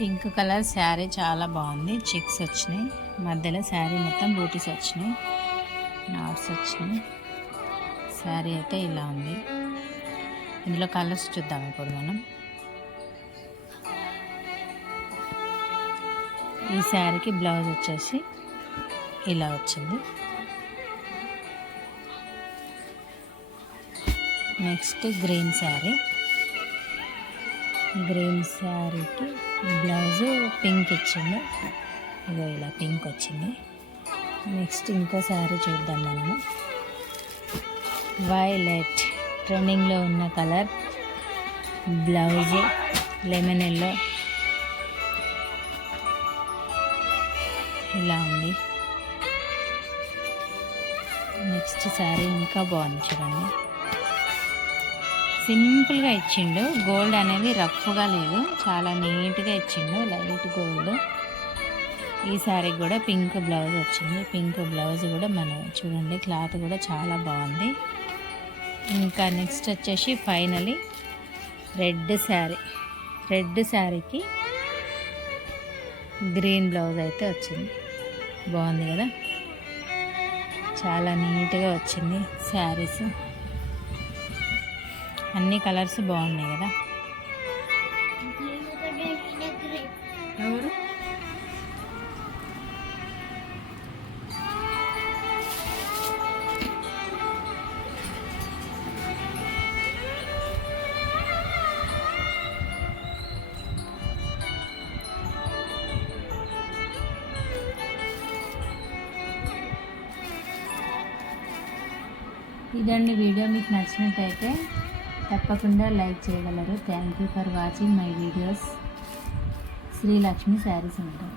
Pink colour sari చాలా బాగుంది. Checks వచ్చినాయి, మధ్యలో శారీ మొత్తం బూటీస్ వచ్చినాయి, నాట్స్ వచ్చినాయి. శారీ అయితే ఇలా ఉంది. ఇందులో కలర్స్ చూద్దాం ఇప్పుడు మనం. ఈ శారీకి బ్లౌజ్ వచ్చేసి ఇలా వచ్చింది. Next green sari. గ్రీన్ శారీకి బ్లౌజ్ పింక్ ఇచ్చింది. ఇగో ఇలా పింక్ వచ్చింది. నెక్స్ట్ ఇంకో శారీ చూద్దాం మనము. వైలెట్ ట్రెండింగ్లో ఉన్న కలర్. బ్లౌజ్ లెమన్ ఎల్లో ఇలా ఉంది. నెక్స్ట్ శారీ ఇంకా బాగుంది చూడండి. సింపుల్గా ఇచ్చిండు. గోల్డ్ అనేది రఫ్గా లేదు, చాలా నీట్గా ఇచ్చిండు, లైట్ గోల్డ్. ఈ శారీకి కూడా పింక్ బ్లౌజ్ వచ్చింది. పింక్ బ్లౌజ్ కూడా మనం చూడండి, క్లాత్ కూడా చాలా బాగుంది. ఇంకా నెక్స్ట్ వచ్చేసి ఫైనలీ రెడ్ శారీ. రెడ్ శారీకి గ్రీన్ బ్లౌజ్ అయితే వచ్చింది. బాగుంది కదా, చాలా నీట్గా వచ్చింది శారీస్. అన్ని కలర్స్ బాగున్నాయి కదా. ఇదండి వీడియో. మీకు నచ్చినట్టయితే తప్పకుండా లైక్ చేయగలరు. Thank you for watching my videos. Shri Lakshmi sarees ఉంటాయి.